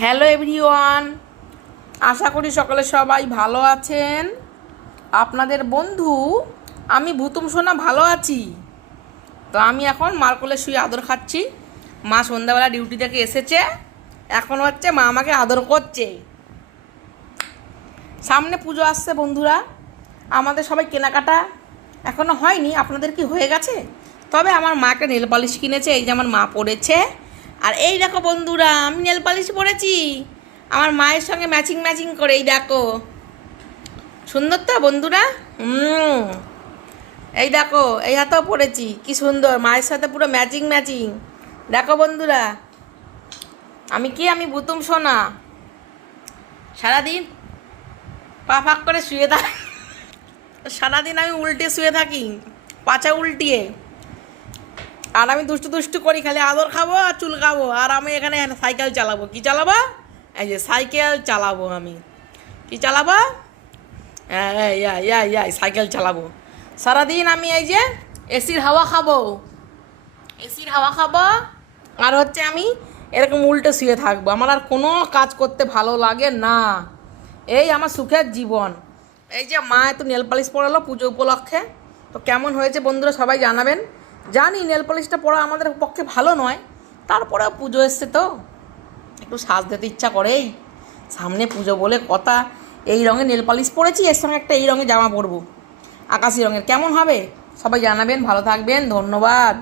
Hello everyone, আশা করি সকলে সবাই ভালো আছেন। আপনাদের বন্ধু আমি ভুতুম সোনা ভালো আছি। তো আমি এখন মার কোলে শুয়ে আদর খাচ্ছি। মা সন্ধ্যাবেলা ডিউটি থেকে এসেছে, এখন হচ্ছে মা আমাকে আদর করছে। সামনে পুজো আসছে বন্ধুরা, আমাদের সবাই কেনাকাটা এখনও হয়নি। আপনাদের কি হয়ে গেছে? তবে আমার মাকে নেল পালিশ কিনেছে, এই যে আমার মা পরেছে। আর এই দেখো বন্ধুরা, আমি নেল পালিশ পরেছি আমার মায়ের সঙ্গে ম্যাচিং ম্যাচিং করে। এই দেখো, সুন্দর তো বন্ধুরা। এই দেখো, এই হাতেও পরেছি, কি সুন্দর, মায়ের সাথে পুরো ম্যাচিং ম্যাচিং। দেখো বন্ধুরা, আমি বুতুম সোনা। সারাদিন পা ফাঁক করে শুয়ে থাকি, সারাদিন আমি উল্টে শুয়ে থাকি, পাছা উল্টিয়ে। আর আমি দুষ্টু দুষ্টু করি, খালি আদর খাবো আর চুল খাবো। আর আমি এখানে সাইকেল চালাবো। কি চালাবো? এই যে সাইকেল চালাবো। আমি কি চালাবো? সাইকেল চালাবো সারাদিন। আমি এই যে এসির হাওয়া খাবো, এসির হাওয়া খাবো। আর হচ্ছে আমি এরকম উল্টে শুয়ে থাকবো। আমার আর কোনো কাজ করতে ভালো লাগে না। এই আমার সুখের জীবন। এই যে মা এত নেল পালিশ পরালো পুজো উপলক্ষে। তো কেমন হয়েছে বন্ধুরা সবাই জানাবেন। জানি নেল পালিশটা পরা আমাদের পক্ষে ভালো নয়, তারপরেও পুজো এসছে তো একটু সাজ দিতে ইচ্ছা করেই। সামনে পুজো বলে কথা। এই রঙের নেল পালিশ পরেছি, এর সঙ্গে একটা এই রঙের জামা পরবো, আকাশি রঙের। কেমন হবে সবাই জানাবেন। ভালো থাকবেন, ধন্যবাদ।